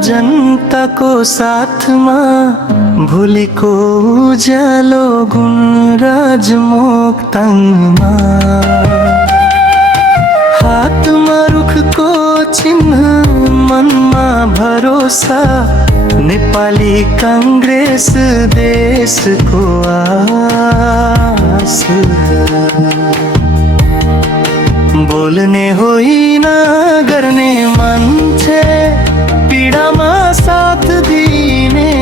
जनताको साथमा भोलिको उज्यालो गुण राजमुक्तानमा। हातमा रुखको चिन्ह मनमा भरोसा, नेपाली काङ्ग्रेस देशको आस। बोल्ने होइन गर्ने मान्छे, पीडामा साथ दिने,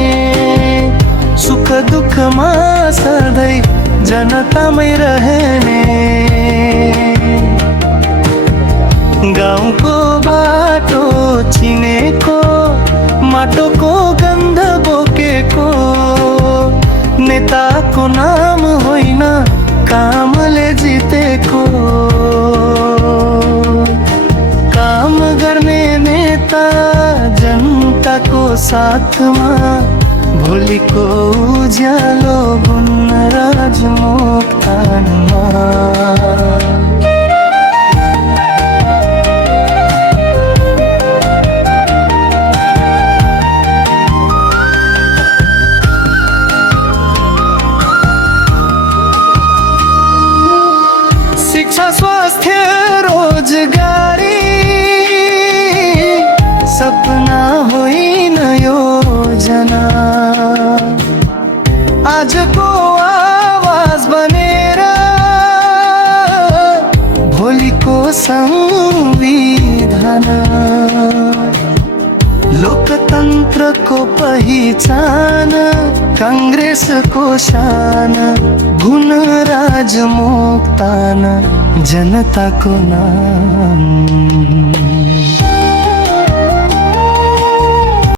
सुख दुःखमा सधैँ जनतामै रहने। गाउँको बाटो चिनेको, माटोको गन्ध बोकेको, नेताको नाम होइन कामले जितेको। काम गर्ने नेता जनताको साथमा भोलिको उज्यालो गुण राजमुक्तानमा। शिक्षा, स्वास्थ्य, रोजगारी सपना होइन योजना। आजको आवाज बनेर भोलिको संविधान। लोकतन्त्रको पहिचान, काङ्ग्रेसको शान, गुण राजमुक्तान जनताको नाम।